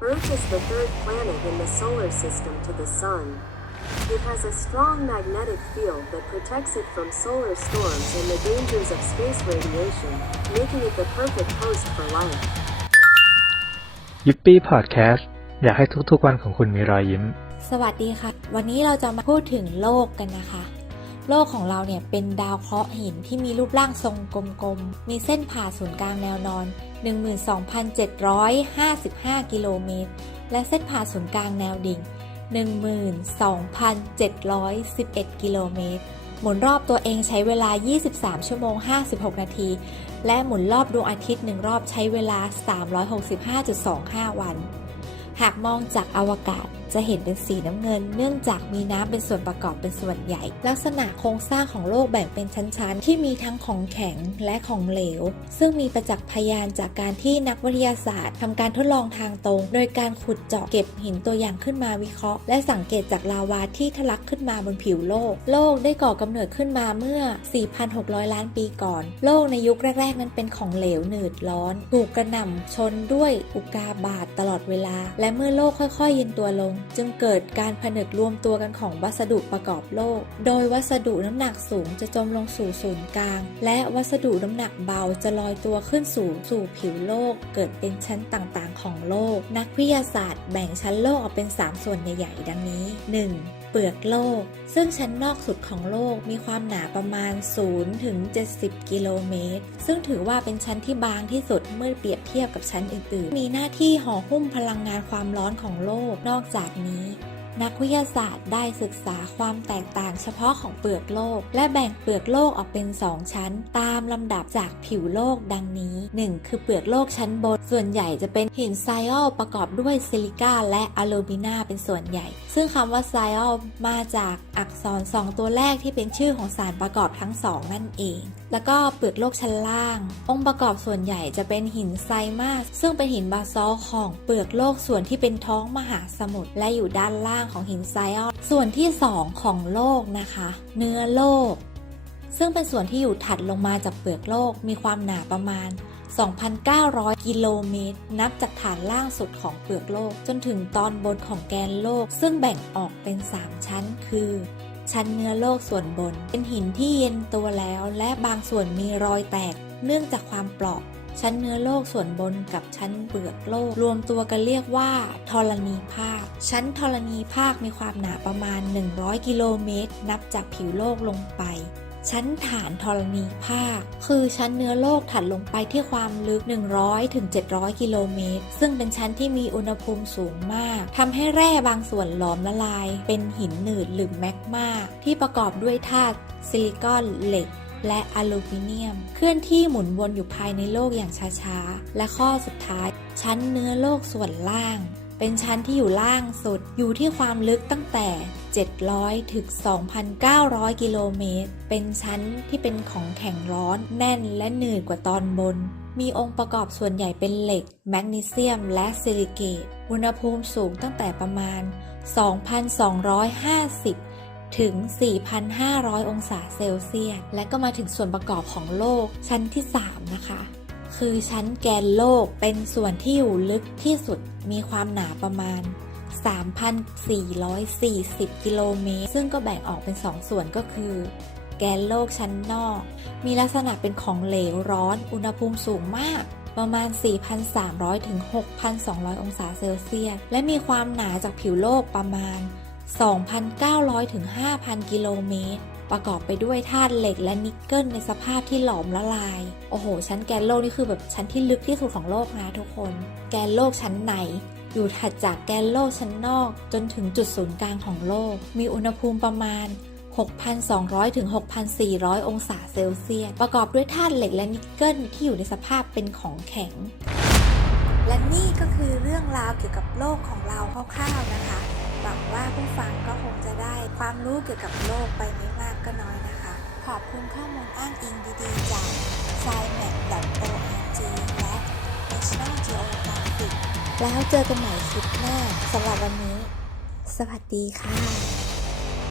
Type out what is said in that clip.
Earth is the third planet in the solar system to the Sun. It has a strong magnetic field that protects it from solar storms and the dangers of space radiation, making it the perfect host for life. ยิปปี้พอดแคสต์อยากให้ทุกๆวันของคุณมีรอยยิ้ม สวัสดีค่ะ วันนี้เราจะมาพูดถึงโลกกันนะคะ โลกของเราเนี่ยเป็นดาวเคราะห์หินที่มีรูปร่างทรงกลมๆ มีเส้นผ่าศูนย์กลางแนวนอน 12,755 กิโลเมตร และเส้นผ่าศูนย์กลางแนวดิ่ง 12,711 กิโลเมตร หมุนรอบตัวเองใช้เวลา 23 ชั่วโมง 56 นาที และหมุนรอบดวงอาทิตย์หนึ่งรอบใช้เวลา 365.25 วัน หากมองจากอวกาศ จะเห็นเป็นสีน้ำเงิน เนื่องจากมีน้ำเป็นส่วนประกอบเป็นส่วนใหญ่ ลักษณะโครงสร้างของโลกแบ่งเป็นชั้นๆ ที่มีทั้งของแข็งและของเหลว ซึ่งมีประจักษ์พยานจากการที่นักวิทยาศาสตร์ทำการทดลองทางตรง โดยการขุดเจาะเก็บหินตัวอย่างขึ้นมาวิเคราะห์ และสังเกตจากลาวาที่ทะลักขึ้นมาบนผิวโลก โลกได้ก่อกำเนิดขึ้นมาเมื่อ 4,600 ล้านปีก่อน โลกในยุคแรกๆ นั้นเป็นของเหลวหนืดร้อน ถูกกระหน่ำชนด้วยอุกาบาตตลอดเวลา และเมื่อโลกค่อยๆเย็นตัวลงจึงเกิดการผนึกรวมตัวกันของวัสดุประกอบโลก โดยวัสดุน้ำหนักสูงจะจมลงสู่ศูนย์กลาง และวัสดุน้ำหนักเบาจะลอยตัวขึ้นสู่สู่ผิวโลก เกิดเป็นชั้นต่างๆ ของโลก นักวิทยาศาสตร์แบ่งชั้นโลกออกเป็น 3 ส่วนใหญ่ๆ ดังนี้ 1. เปลือกโลก ซึ่งชั้นนอกสุดของโลกมีความหนาประมาณ 0 ถึง 70 กิโลเมตร ซึ่งถือว่าเป็นชั้นที่บางที่สุดเมื่อเปรียบเทียบกับชั้นอื่นๆ มีหน้าที่ห่อหุ้มพลังงานความร้อนของโลก นอกจากนี้ นักวิทยาศาสตร์ได้ศึกษาความแตกต่างเฉพาะของเปลือกโลก และแบ่งเปลือกโลกออกเป็น 2 ชั้น ตามลำดับจากผิวโลกดังนี้ 1. คือเปลือกโลกชั้นบน ส่วนใหญ่จะเป็นหินไซออลประกอบด้วยซิลิก้าและอะลูมินาเป็นส่วนใหญ่ ซึ่งคำว่าไซออลมาจากอักษร 2 ตัวแรกที่เป็นชื่อของสารประกอบทั้งสองนั่นเอง แล้วก็เปลือกโลกชั้นล่าง องค์ประกอบส่วนใหญ่จะเป็นหินไซมาซึ่งเป็นหินบาซอลของเปลือกโลกส่วนที่เป็นท้องมหาสมุทรและอยู่ด้านล่างของหินไซออลส่วนที่ 2 ของโลกนะคะ เนื้อโลก ซึ่งเป็นส่วนที่อยู่ถัดลงมาจากเปลือกโลกมีความหนาประมาณ 2,900 กิโลเมตร นับจากฐานล่างสุดของเปลือกโลก จนถึงตอนบนของแกนโลก ซึ่งแบ่งออกเป็น 3 ชั้น คือ ชั้นเนื้อโลกส่วนบน เป็นหินที่เย็นตัวแล้ว และบางส่วนมีรอยแตก เนื่องจากความเปราะชั้นเนื้อโลกส่วนบนกับชั้นเปลือกโลก รวมตัวกันเรียกว่าธรณีภาค ชั้นธรณีภาคมีความหนาประมาณ 100 กิโลเมตร นับจากผิวโลกลงไป ชั้นฐานธรณีภาค คือชั้นเนื้อโลกถัดลงไปที่ความลึก 100ถึง700กิโลเมตร ซึ่งเป็นชั้นที่มีอุณหภูมิสูงมากทำให้แร่บางส่วนหลอมละลาย เป็นหินหนืดหรือแมกมาที่ประกอบด้วยธาตุซิลิคอนเหล็ก และอลูมิเนียม เคลื่อนที่หมุนวนอยู่ภายในโลกอย่างช้าๆ และข้อสุดท้าย ชั้นเนื้อโลกส่วนล่าง เป็นชั้นที่อยู่ล่างสุดอยู่ที่ความลึกตั้งแต่ 700 ถึง 2,900 กิโลเมตร เป็นชั้นที่เป็นของแข็งร้อน แน่นและหนืดกว่าตอนบน มีองค์ประกอบส่วนใหญ่เป็นเหล็ก แมกนีเซียม และซิลิเกต อุณหภูมิสูงตั้งแต่ประมาณ 2,250 ถึง 4,500 องศาเซลเซียส และก็มาถึงส่วนประกอบของโลกชั้นที่ 3 นะคะ คือชั้นแกนโลกเป็นส่วนที่อยู่ลึกที่สุดมีความหนาประมาณ 3,440 กิโลเมตร ซึ่งก็แบ่งออกเป็น 2 ส่วนก็คือ แกนโลกชั้นนอก มีลักษณะเป็นของเหลวร้อน อุณหภูมิสูงมากประมาณ 4,300 ถึง 6,200 องศาเซลเซียส และมีความหนาจากผิวโลกประมาณ 2,900 ถึง 5,000 กิโลเมตร ประกอบไปด้วยธาตุเหล็กและนิกเกิลในสภาพที่หลอมละลาย โอ้โห ชั้นแกนโลกนี่คือแบบชั้นที่ลึกที่สุดของโลกนะทุกคน แกนโลกชั้นในอยู่ถัดจากแกนโลกชั้นนอก จนถึงจุดศูนย์กลางของโลก มีอุณหภูมิประมาณ 6,200 ถึง 6,400 องศาเซลเซียส ประกอบด้วยธาตุเหล็กและนิกเกิลที่อยู่ในสภาพเป็นของแข็ง และนี่ก็คือเรื่องราวเกี่ยวกับโลกของเราคร่าวๆนะคะ วังว่าผู้ฟังก็คงจะได้ความรู้เกี่ยวกับโลกไปไม่มากก็น้อยนะคะ ขอบคุณข้อมูลอ้างอิงดีๆ จาก science.org และ National Geographic แล้วเจอกันใหม่คลิปหน้าสำหรับวันนี้ สวัสดีค่ะ